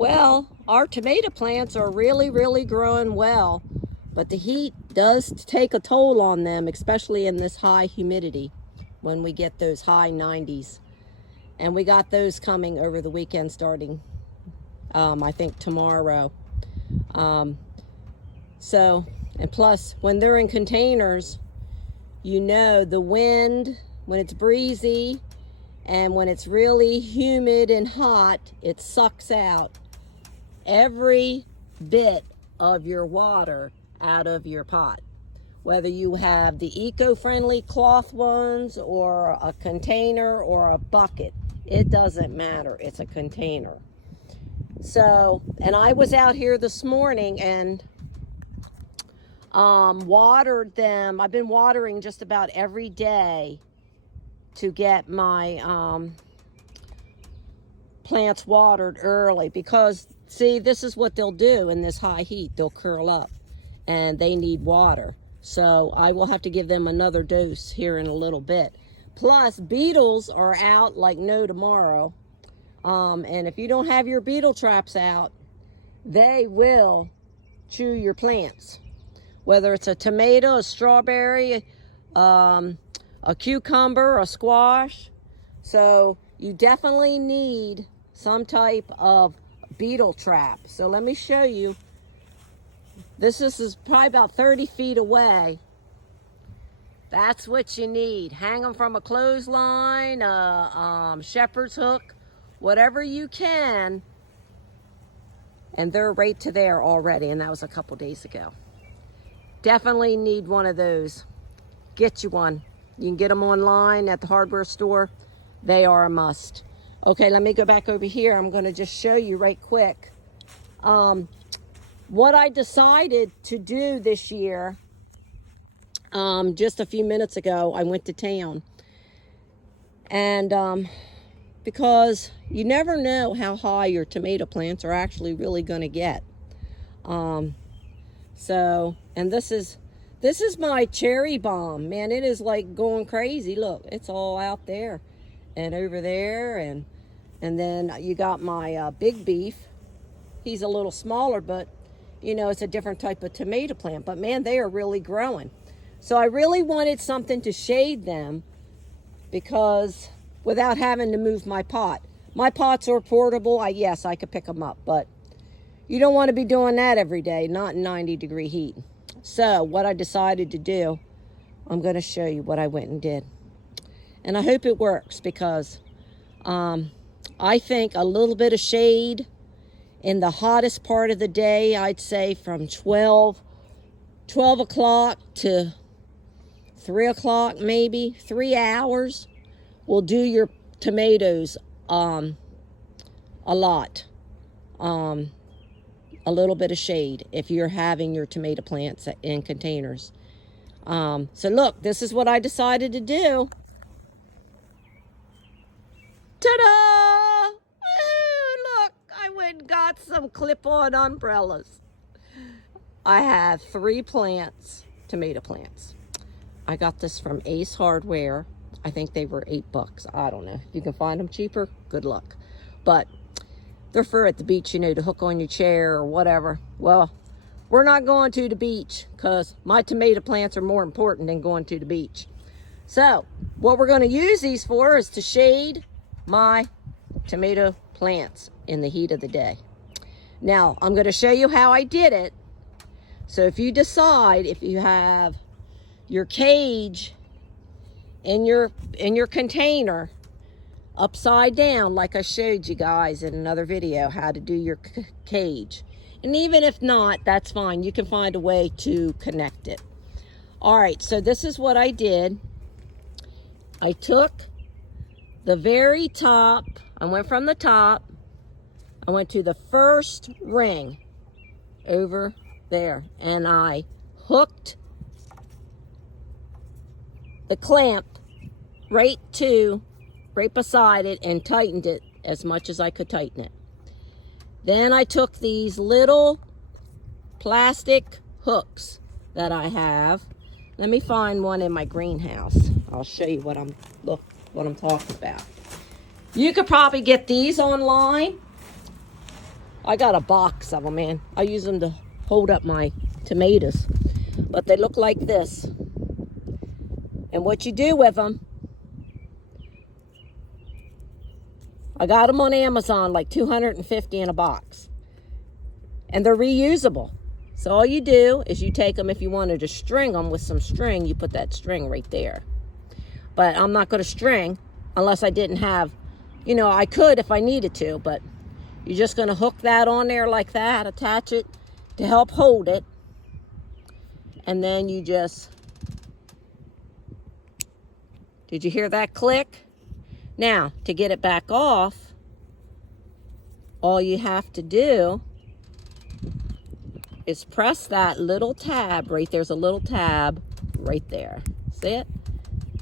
Well, our tomato plants are really growing well, but the heat does take a toll on them, especially in this high humidity when we get those high 90s. And we got those coming over the weekend starting, I think, tomorrow. And plus, when they're in containers, you know, the wind, when it's breezy and when it's really humid and hot, it sucks out every bit of your water out of your pot. Whether you have the eco-friendly cloth ones or a container or a bucket, it doesn't matter. It's a container. So, and I was out here this morning and watered them. I've been watering just about every day to get my plants watered early, because see, this is what they'll do in this high heat. They'll curl up and they need water. So I will have to give them another dose here in a little bit. Plus, beetles are out like no tomorrow. And if you don't have your beetle traps out, they will chew your plants. Whether it's a tomato, a strawberry, a cucumber, a squash. So you definitely need some type of beetle trap. So let me show you. This is probably about 30 feet away. That's what you need. Hang them from a clothesline, a shepherd's hook, whatever you can. And they're right to there already, and that was a couple days ago. Definitely need one of those. Get you one. You can get them online at the hardware store. They are a must. Okay, let me go back over here. I'm going to just show you right quick what I decided to do this year. Just a few minutes ago, I went to town. And because you never know how high your tomato plants are actually really going to get. So, and this is my cherry bomb. Man, it is like going crazy. Look, it's all out there and over there. And then you got my big beef. He's a little smaller, but you know, it's a different type of tomato plant. But man, they are really growing. So I really wanted something to shade them, because without having to move my pot. My pots are portable. Yes, I could pick them up, but you don't want to be doing that every day, not in 90-degree heat. So what I decided to do, I'm going to show you what I went and did. And I hope it works, because I think a little bit of shade in the hottest part of the day, I'd say from 12 o'clock to 3 o'clock, maybe 3 hours, will do your tomatoes a lot. A little bit of shade if you're having your tomato plants in containers. So look, this is what I decided to do. Ta-da! Woo, look, I went and got some clip-on umbrellas. I have 3 plants, tomato plants. I got this from Ace Hardware. I think they were $8. I don't know. If you can find them cheaper, good luck. But they're for at the beach, you know, to hook on your chair or whatever. Well, we're not going to the beach, because my tomato plants are more important than going to the beach. So what we're going to use these for is to shade my tomato plants in the heat of the day. Now, I'm going to show you how I did it. So if you decide, if you have your cage in your container upside down, like I showed you guys in another video, how to do your cage. And even if not, that's fine. You can find a way to connect it. All right, so this is what I did. I took the very top, I went from the top, I went to the first ring over there, and I hooked the clamp right beside it and tightened it as much as I could tighten it. Then I took these little plastic hooks that I have. Let me find one in my greenhouse. I'll show you what I'm talking about. You could probably get these online. I got a box of them, man. I use them to hold up my tomatoes. But they look like this. And what you do with them, I got them on Amazon, like $250 in a box. And they're reusable. So all you do is you take them, if you wanted to string them with some string, you put that string right there. But I'm not going to string unless I didn't have, you know, I could if I needed to, but you're just going to hook that on there like that, attach it to help hold it. And then you just, did you hear that click? Now, to get it back off, all you have to do is press that little tab right there's a little tab right there. See it?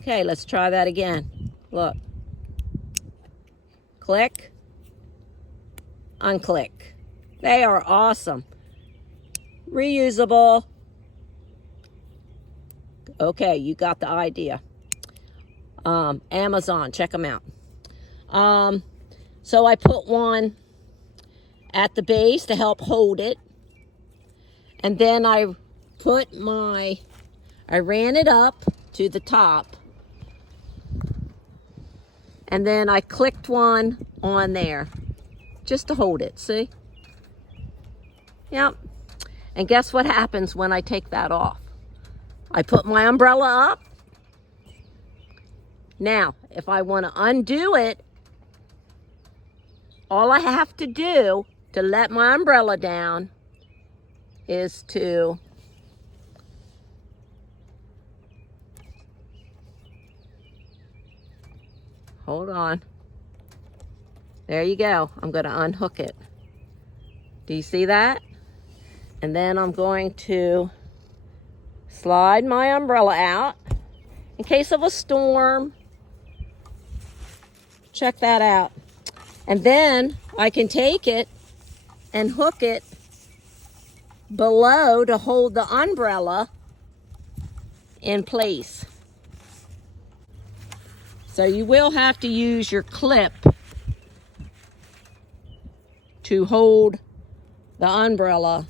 Okay, let's try that again. Look. Click. Unclick. They are awesome. Reusable. Okay, you got the idea. Amazon, check them out. So I put one at the base to help hold it. And then I ran it up to the top. And then I clicked one on there just to hold it, see? Yep. And guess what happens when I take that off? I put my umbrella up. Now, if I want to undo it, all I have to do to let my umbrella down is to hold on. There you go. I'm going to unhook it. Do you see that? And then I'm going to slide my umbrella out in case of a storm. Check that out. And then I can take it and hook it below to hold the umbrella in place. So you will have to use your clip to hold the umbrella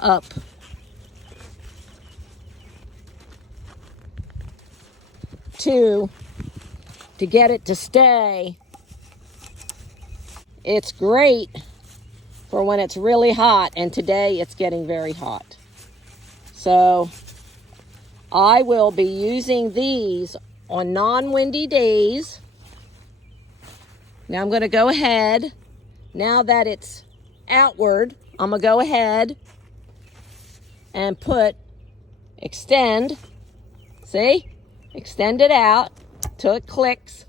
up. To get it to stay. It's great for when it's really hot, and today it's getting very hot. So I will be using these on non-windy days. Now I'm going to go ahead, now that it's outward, I'm going to go ahead and extend, see? Extend it out till it clicks,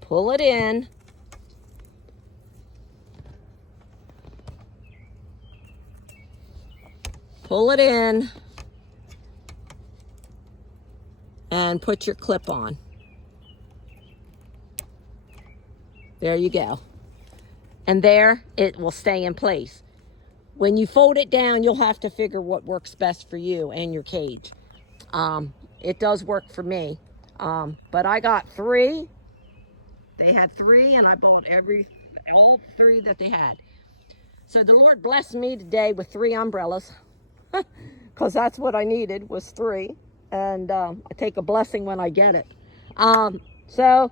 pull it in, and put your clip on. There you go. And there it will stay in place. When you fold it down, you'll have to figure what works best for you and your cage. It does work for me. But I got 3. They had 3, and I bought all 3 that they had. So the Lord blessed me today with 3 umbrellas, because that's what I needed, was 3. And I take a blessing when I get it. So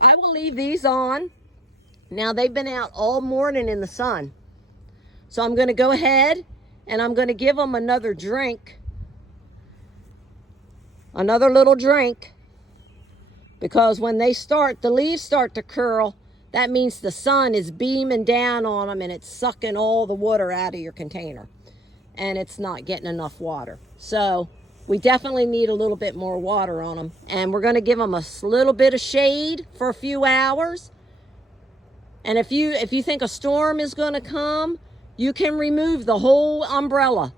I will leave these on. Now they've been out all morning in the sun. So I'm going to go ahead and I'm going to give them another drink. Another little drink. Because when they start, the leaves start to curl, that means the sun is beaming down on them and it's sucking all the water out of your container. And it's not getting enough water. So we definitely need a little bit more water on them. And we're going to give them a little bit of shade for a few hours. And if you think a storm is going to come, you can remove the whole umbrella.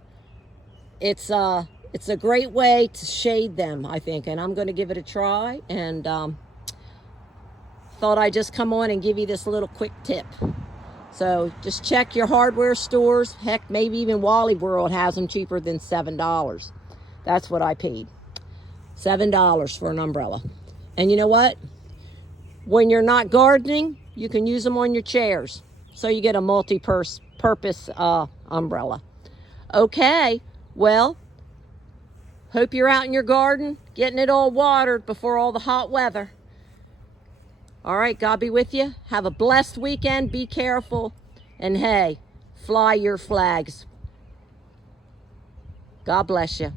It's a great way to shade them, I think. And I'm going to give it a try. And thought I'd just come on and give you this little quick tip. So just check your hardware stores. Heck, maybe even Wally World has them cheaper than $7. That's what I paid. $7 for an umbrella. And you know what? When you're not gardening, you can use them on your chairs. So you get a multi-purpose umbrella. Okay, well, hope you're out in your garden, getting it all watered before all the hot weather. All right, God be with you. Have a blessed weekend. Be careful. And hey, fly your flags. God bless you.